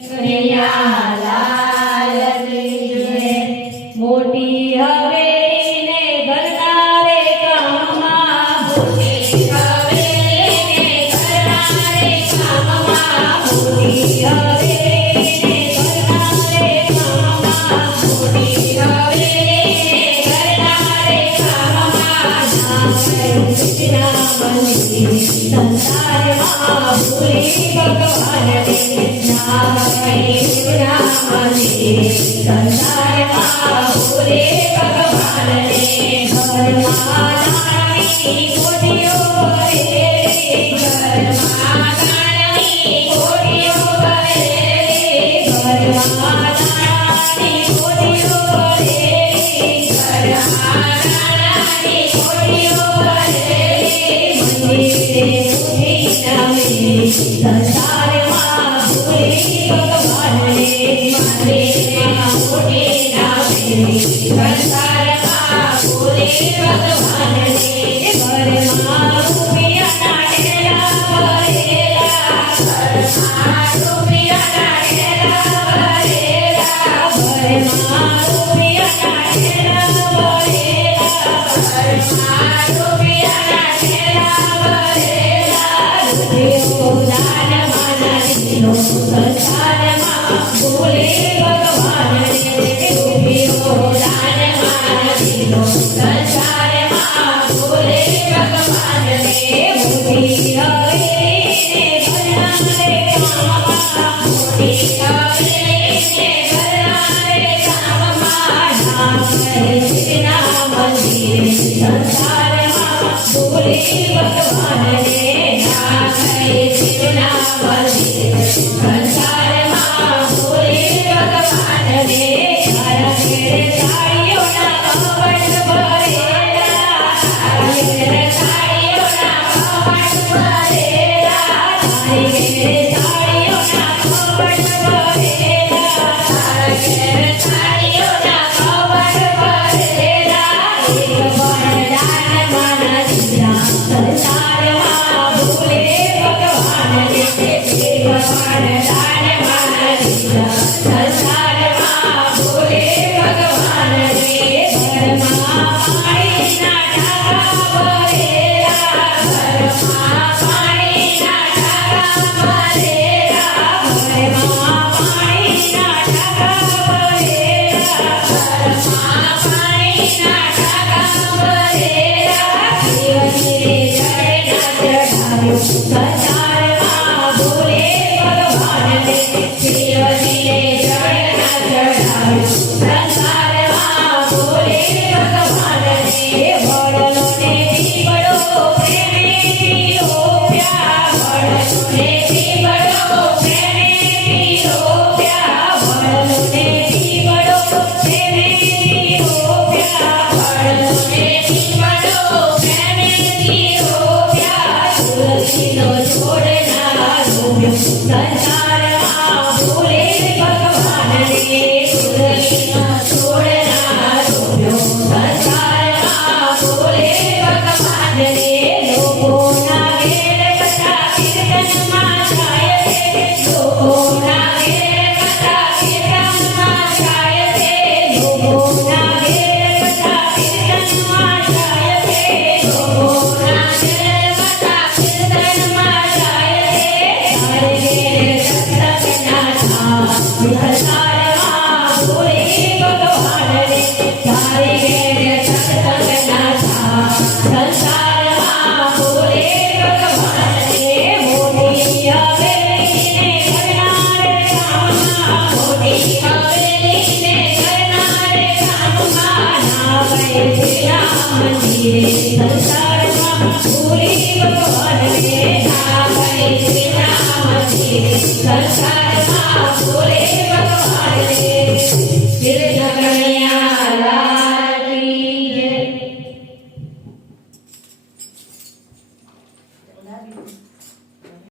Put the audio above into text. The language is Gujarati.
કનૈયા લાલ કી જય। મોટી હવેલીને ઘરના રે કામમાં, મોટી હવેલીને ઘરના રે કામમાં, મોટી હવેલીને ઘરના રે કામમાં, મોટી હવેલીને ઘરના રે કામમાં, નામ કૃષ્ણ મંદિર સંસારમાં ભૂલી ભગવાનને, નામ કૃષ્ણ મંદિર સંસારમાં ભૂલે ભગવાનને। ઘરમાં નાની કોડીઓ ભરે રે, ઘરમાં નાની કોડીઓ ભરે રે, ઘરમાં નાની કોડીઓ ભરે રે, ઘરમાં નાની કોડીઓ ભરે રે। મંદિરે ઉઠી નમે સંસારમાં ભૂલી ભગવાનને, મંદિરમાં ઉઠી નમે સંસારમાં ભૂલી ભગવાનને। ઘરમાં રૂપિયાના ઢેલા ભરેલા, ઘરમાં રૂપિયાના ઢેલા ભરેલા, ઘરમાં રૂપિયાના ઢેલા ભરેલા, ઘરમાં રૂપિયાના ઢેલા ભરેલા। રૂપિયો દાનમાં દીધો સંસારમાં ભૂલે ભગવાનને, રૂપિયો દાનમાં દીધો સંસારમાં ભૂલે ભગવાનને। મોટી હવેલીને ઘરના રે કામમાં, મોટી હવેલીને ઘરના રે કામમાં, નામ કૃષ્ણ મંદિર સંસારમાં ભૂલે ભગવાનને, નામ કૃષ્ણ મંદિર સંસારમાં ભૂલે ભગવાનને। તારા ઘેર સાડીઓના કપટ ભરેલા, તારા ઘેર સાડીઓના કપટ ભરેલા, તારી ઘેર સાડીઓના કપટ ભરેલા, તારા ઘેર સાડીઓના કપટ ભરેલા। એક વરદાન માના દીધા સંસારમાં ભૂલે ભગવાનને, એક વરદાન માના દીધા સંસારમાં ભૂલે ભગવાનને। ઘરમાં પાણીના ટાંકા ભરેલા, ઘરમાં પાણીના ટાંકા ભરેલા, ઘરમાં પાણીના ટાંકા ભરેલા, ઘરમાં પાણીના ટાંકા ભરેલા। શિવજીને જળના ચઢાવ્યું સંસારમાં ભૂલે ભગવાનને, શિવજીને જળના ચઢાવ્યું સંસારમાં ભૂલે ભગવાનને। વડલોને દીવડો પ્રેમેથી રોપ્યા, વડલોને દીવડો પ્રેમેથી રોપ્યા, વડલોને દીવડો પ્રેમેથી રોપ્યા, વડલોને દીવડો પ્રેમેથી રોપ્યા। તુલસીનો છોડ ના રોપ્યો સંસારમાં ભૂલે ભગવાનને, તુલસીનો છોડ ના રોપ્યો સંસારમાં ભૂલે ભગવાનને। લોકોના ઘેર કથા કીર્તનમાં જાય છે, લોકોના ઘેર કથા કીર્તનમાં જાય છે, લોકોના ઘેર કથા કીર્તનમાં જાય છે, લોકોના ઘેર કથા કીર્તનમાં જાય છે। તારે ઘેર સત્સંગના થાળ સંસારમાં ભૂલે ભગવાનને, તારે ઘેર સત્સંગના થાળ સંસારમાં ભૂલે ભગવાનને। મોટી હવેલીને ઘરના રે કામમાં, મોટી હવેલીને ઘરના રે કામમાં, નામ કૃષ્ણ મંદિર સંસારમાં ભૂલે ભગવાનને, નામ કૃષ્ણ મંદિર સંસાર